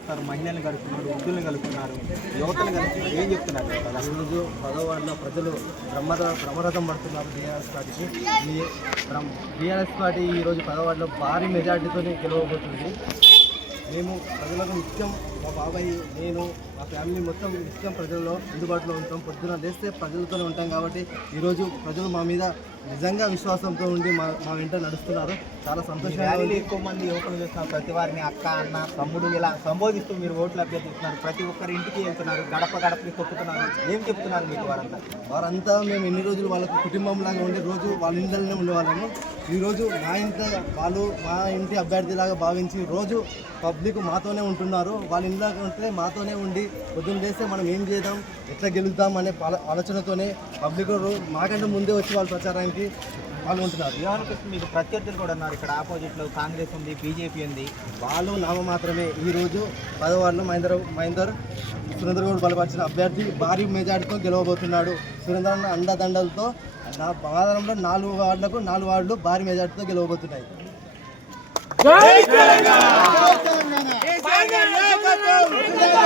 చూస్తారు, మహిళలను కలుపుతున్నారు, వృద్ధులను కలుపుతున్నారు, యువతను కలుపుతున్నారు. ఏం చెప్తున్నారు? ఈరోజు 10వ వార్డులో ప్రజలు బ్రహ్మరథం పడుతున్నారు టీఆర్ఎస్ పార్టీకి. ఈ టీఆర్ఎస్ పార్టీ ఈరోజు 10వ వార్డులో భారీ మెజార్టీతో గెలవబోతుంది. మేము ప్రజలకు నిత్యం, మా బాబాయ్, నేను, మా ఫ్యామిలీ మొత్తం నిత్యం ప్రజల్లో అందుబాటులో ఉంటాం. పొద్దున లేస్తే ప్రజలతోనే ఉంటాం కాబట్టి ఈరోజు ప్రజలు మా మీద నిజంగా విశ్వాసంతో ఉండి మా వెంట నడుస్తున్నారు. చాలా సంతోషంగా. ఎక్కువ మంది యువకులు చూస్తున్నారు, ప్రతి వారిని అక్క, అన్న, తమ్ముడు ఇలా సంబోధిస్తూ మీరు ఓట్లు అభ్యర్థిస్తున్నారు. ప్రతి ఒక్కరి ఇంటికి వెళ్తున్నారు, గడప గడపకి తొక్కుతున్నారు. ఏం చెప్తున్నారు మీకు వారంతా మేము ఎన్ని రోజులు వాళ్ళకు కుటుంబంలాగా ఉండి రోజు వాళ్ళ ఇంట్లోనే ఉండేవాళ్ళము. ఈరోజు మా ఇంటి అభ్యర్థిలాగా భావించి రోజు పబ్లిక్ మాతోనే ఉంటున్నారు. వాళ్ళ ఇంట్లో ఉంటే మాతోనే ఉండి పొద్దున్న చేస్తే మనం ఏం చేద్దాం, ఎట్లా గెలుద్దాం అనే ఆలోచనతోనే పబ్లిక్ మాకంటే ముందే వచ్చి వాళ్ళ ప్రచారానికి పాల్గొంటున్నారు. మీకు ప్రత్యర్థులు కూడా ఉన్నారు. ఇక్కడ ఆపోజిట్లో కాంగ్రెస్ ఉంది, బీజేపీ ఉంది. వాళ్ళు నామ మాత్రమే. ఈరోజు 10వ వార్డులో మహేందర్ సురేందర్ గౌడ్ బలపరిచిన అభ్యర్థి భారీ మెజార్టీతో గెలవబోతున్నాడు. సురేందర్ అన్న అండదండలతో ఆధారంలో 4 వార్డులకు 4 వార్డులు భారీ మెజార్టీతో గెలవబోతున్నాయి.